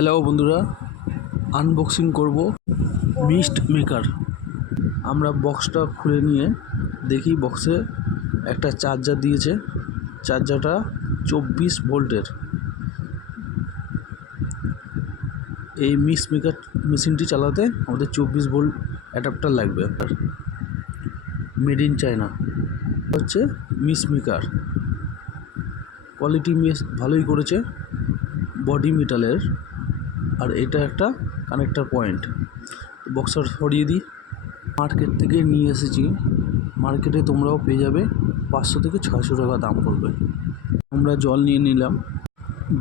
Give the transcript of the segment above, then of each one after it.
Hello বন্ধুরা, unboxing করব mist maker. আমরা বক্সটা খুলে নিয়ে দেখি বক্সে একটা চার্জার দিয়েছে। চার্জারটা 24 ভোল্টের। এই মিস্ট মেকার মেশিনটি চালাতে আমাদের 24 ভোল্ট অ্যাডাপ্টার লাগবে। মেড ইন চায়না হচ্ছে মিস্ট মেকার। কোয়ালিটি বেশ ভালোই করেছে, বডি মেটালের। আর এটা একটা কানেক্টার পয়েন্ট। বক্সটা সরিয়ে দিই। মার্কেট থেকে নিয়ে এসেছি। মার্কেটে তোমরাও পেয়ে যাবে 500 থেকে 600 টাকা দাম পড়বে। আমরা জল নিয়ে নিলাম,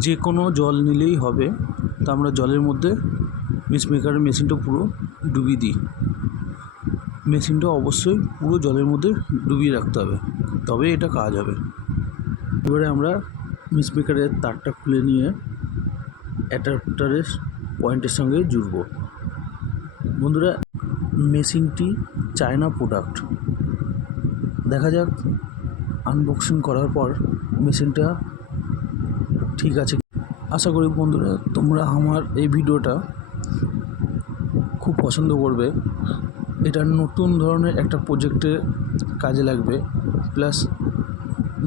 যে কোনো জল নিলেই হবে। তা আমরা জলের মধ্যে মিস্ট মেকারের মেশিনটা পুরো ডুবিয়ে দিই। মেশিনটা অবশ্যই পুরো জলের মধ্যে ডুবিয়ে রাখতে হবে, তবে এটা কাজ হবে। এবারে আমরা মিস্ট মেকারের তারটা খুলে নিয়ে অ্যাডাপ্টারের পয়েন্টের সঙ্গে জুড়ব। বন্ধুরা, মেশিনটি চায়না প্রোডাক্ট। দেখা যাক আনবক্সিং করার পর মেশিনটা ঠিক আছে। আশা করি বন্ধুরা তোমরা আমার এই ভিডিওটা খুব পছন্দ করবে। এটা নতুন ধরনের একটা প্রজেক্টে কাজে লাগবে, প্লাস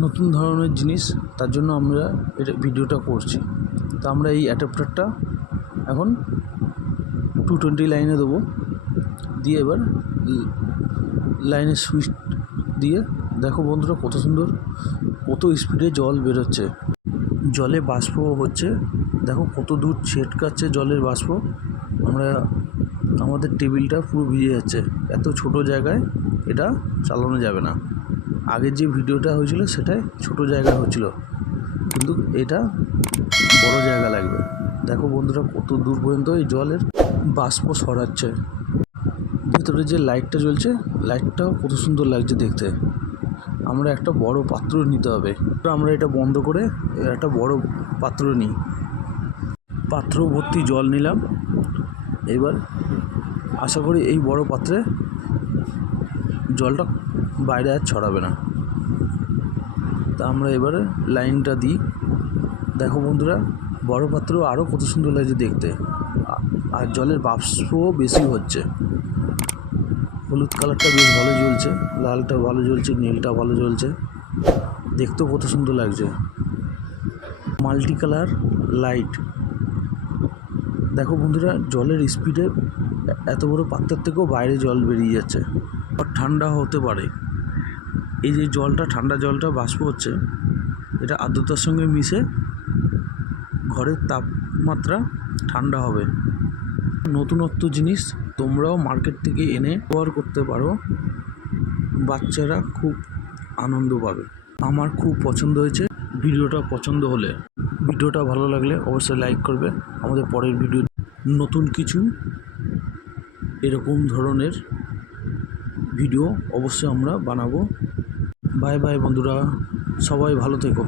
নতুন ধরনের জিনিস, তার জন্য আমরা এটা ভিডিওটা করছি। তো আমরা এই অ্যাডাপ্টারটা এখন 220 লাইনে দেবো, দিয়ে এবার লাইনের সুইচ দিয়ে দেখো বন্ধুরা কত সুন্দর, কত স্পিডে জল বেরোচ্ছে। জলে বাষ্প হচ্ছে, দেখো কত দূর ছেটকাচ্ছে জলের বাষ্প। আমাদের টেবিলটা পুরো ভিজে যাচ্ছে। এত ছোট জায়গায় এটা চালানো যাবে না। আগের যে ভিডিওটা হয়েছিল সেটাই ছোট জায়গা হচ্ছিল, কিন্তু এটা বড় জায়গা লাগবে। দেখো বন্ধুরা কত দূর পর্যন্ত এই জলের বাষ্প সরাচ্ছে। ভেতরে যে লাইটটা জ্বলছে, লাইটটাও কত সুন্দর লাগছে দেখতে। আমরা একটা বড় পাত্র নিতে হবে। আমরা এটা বন্ধ করে একটা বড় পাত্র নিই। পাত্র ভর্তি জল নিলাম। এবার আশা করি এই বড় পাত্রে জলটা বাইরে আর ছড়াবে না। তা আমরা এবারে লাইনটা দিই। দেখো বন্ধুরা, বড় পাত্র আরও কত সুন্দর লাগছে দেখতে, আর জলের বাষ্পও বেশি হচ্ছে। হলুদ কালারটা বেশ ভালো জ্বলছে, লালটা ভালো জ্বলছে, নীলটা ভালো জ্বলছে, দেখতেও কত সুন্দর লাগছে। Multi colour light. দেখো বন্ধুরা, জলের স্পিডে এত বড় পাত্রের থেকেও বাইরে জল বেরিয়ে যাচ্ছে। আর ঠান্ডা হতে পারে। এই যে জলটা, ঠান্ডা জলটা বাষ্প হচ্ছে, এটা আর্দ্রতার সঙ্গে মিশে ঘরের তাপমাত্রা ঠান্ডা হবে। নতুনত্ব জিনিস তোমরাও মার্কেট থেকে এনে ব্যবহার করতে পারো। বাচ্চারা খুব আনন্দ পাবে। আমার খুব পছন্দ হয়েছে। ভিডিওটা পছন্দ হলে, ভিডিওটা ভালো লাগলে অবশ্যই লাইক করবে। আমাদের পরের ভিডিও নতুন কিছু এরকম ধরনের ভিডিও অবশ্যই আমরা বানাবো। বাই বাই বন্ধুরা, সবাই ভালো থেকো।